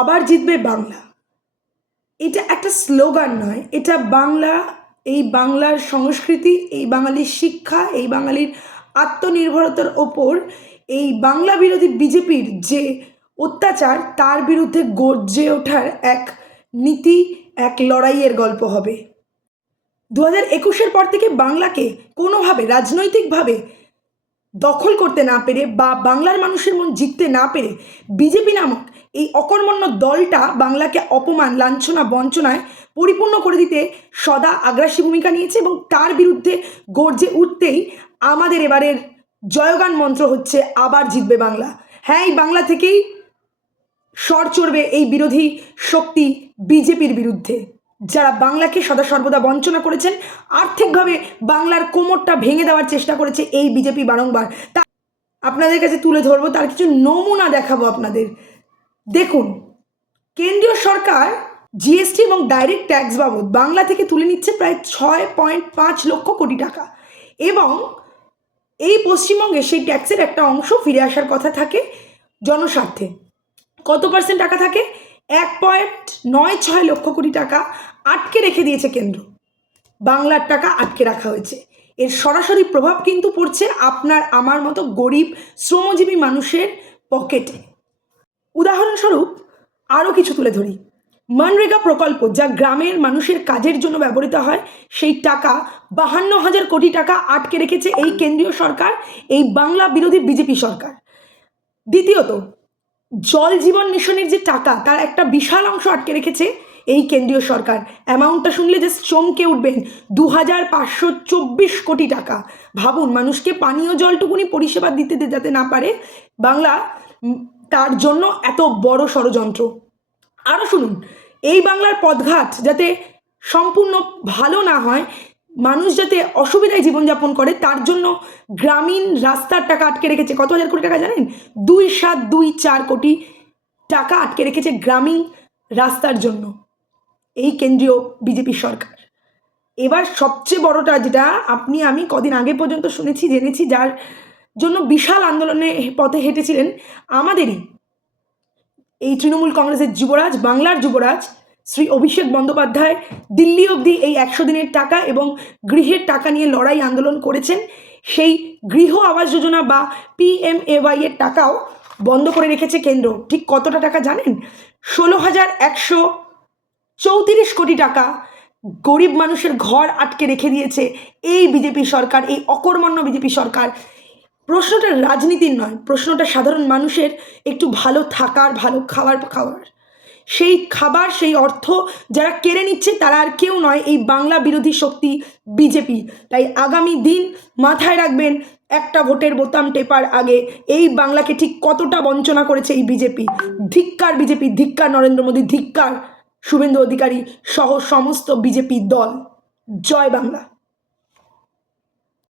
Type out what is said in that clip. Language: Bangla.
আবার জিতবে বাংলা, এটা একটা স্লোগান নয়, এটা বাংলা, এই বাংলার সংস্কৃতি, এই বাঙালির শিক্ষা, এই বাঙালির আত্মনির্ভরতার ওপর এই বাংলা বিরোধী বিজেপির যে অত্যাচার তার বিরুদ্ধে গর্জে ওঠার এক নীতি, এক লড়াইয়ের গল্প হবে। 2021-এর পর থেকে বাংলাকে কোনোভাবে রাজনৈতিকভাবে দখল করতে না পেরে বা বাংলার মানুষের মন জিততে না পেরে বিজেপি নামক এই অকর্মণ্য দলটা বাংলাকে অপমান, লাঞ্ছনা, বঞ্চনায় পরিপূর্ণ করে দিতে সদা আগ্রাসী ভূমিকা নিয়েছে এবং তার বিরুদ্ধে গর্জে উঠতেই আমাদের এবারের জয়গান মন্ত্র হচ্ছে আবার জিতবে বাংলা। হ্যাঁ, এই বাংলা থেকেই স্বর চড়বে এই বিরোধী শক্তি বিজেপির বিরুদ্ধে, যারা বাংলাকে সদা সর্বদা বঞ্চনা করেছেন, আর্থিকভাবে বাংলার কোমরটা ভেঙে দেওয়ার চেষ্টা করেছে এই বিজেপি বারংবার। তা আপনাদের কাছে তুলে ধরবো, তার কিছু নমুনা দেখাবো আপনাদের। দেখুন, কেন্দ্রীয় সরকার জিএসটি এবং ডাইরেক্ট ট্যাক্স বাবদ বাংলা থেকে তুলে নিচ্ছে প্রায় 6.5 লক্ষ কোটি টাকা এবং এই পশ্চিমবঙ্গে সেই ট্যাক্সের একটা অংশ ফিরে আসার কথা থাকে জনস্বার্থে। কত পার্সেন্ট টাকা থাকে? 1.96 লক্ষ কোটি টাকা আটকে রেখে দিয়েছে কেন্দ্র, বাংলার টাকা আটকে রাখা হয়েছে। এর সরাসরি প্রভাব কিন্তু পড়ছে আপনার আমার মতো গরিব শ্রমজীবী মানুষের পকেটে। উদাহরণস্বরূপ আরও কিছু তুলে ধরি, মনরেগা প্রকল্প, যা গ্রামের মানুষের কাজের জন্য ব্যবহৃত হয়, সেই টাকা 52,000 কোটি টাকা আটকে রেখেছে এই কেন্দ্রীয় সরকার, এই বাংলা বিরোধী বিজেপি সরকার। দ্বিতীয়ত, জল জীবন মিশনের যে টাকা, তার একটা বিশাল অংশ আটকে রেখেছে এই কেন্দ্রীয় সরকার। অ্যামাউন্টটা শুনলে জাস্ট চমকে উঠবেন, 2,524 কোটি টাকা। ভাবুন, মানুষকে পানীয় জলটুকুনি পরিষেবা দিতে যাতে না পারে বাংলা, তার জন্য এত বড় ষড়যন্ত্র। আরও শুনুন, এই বাংলার পথঘাট যাতে সম্পূর্ণ ভালো না হয়, মানুষ যাতে অসুবিধায় জীবনযাপন করে, তার জন্য গ্রামীণ রাস্তার টাকা আটকে রেখেছে। কত হাজার কোটি টাকা জানেন? 2,724 কোটি টাকা আটকে রেখেছে গ্রামীণ রাস্তার জন্য এই কেন্দ্রীয় বিজেপি সরকার। এবার সবচেয়ে বড়টা, যেটা আপনি আমি কদিন আগে পর্যন্ত শুনেছি, জেনেছি, যার জন্য বিশাল আন্দোলনে পথে হেঁটেছিলেন আমাদেরই এই তৃণমূল কংগ্রেসের যুবরাজ, বাংলার যুবরাজ শ্রী অভিষেক বন্দ্যোপাধ্যায়, দিল্লি অবধি এই 100 দিনের টাকা এবং গৃহের টাকা নিয়ে লড়াই আন্দোলন করেছেন। সেই গৃহ আবাস যোজনা বা PMAY এর টাকাও বন্ধ করে রেখেছে কেন্দ্র। ঠিক কতটা টাকা জানেন? 16,134 কোটি টাকা গরিব মানুষের ঘর আটকে রেখে দিয়েছে এই বিজেপি সরকার, এই অকর্মণ্য বিজেপি সরকার। প্রশ্নটা রাজনীতির নয়, প্রশ্নটা সাধারণ মানুষের একটু ভালো থাকার, ভালো খাওয়ার। সেই খাবার, সেই অর্থ যারা কেড়ে নিচ্ছে তারা আর কেউ নয়, এই বাংলা বিরোধী শক্তি বিজেপি। তাই আগামী দিন মাথায় রাখবেন, একটা ভোটের বোতাম টেপার আগে এই বাংলাকে ঠিক কতটা বঞ্চনা করেছে এই বিজেপি। ধিক্কার বিজেপি, ধিক্কার নরেন্দ্র মোদী, ধিক্কার শুভেন্দু অধিকারী সহ সমস্ত বিজেপি দল। জয় বাংলা।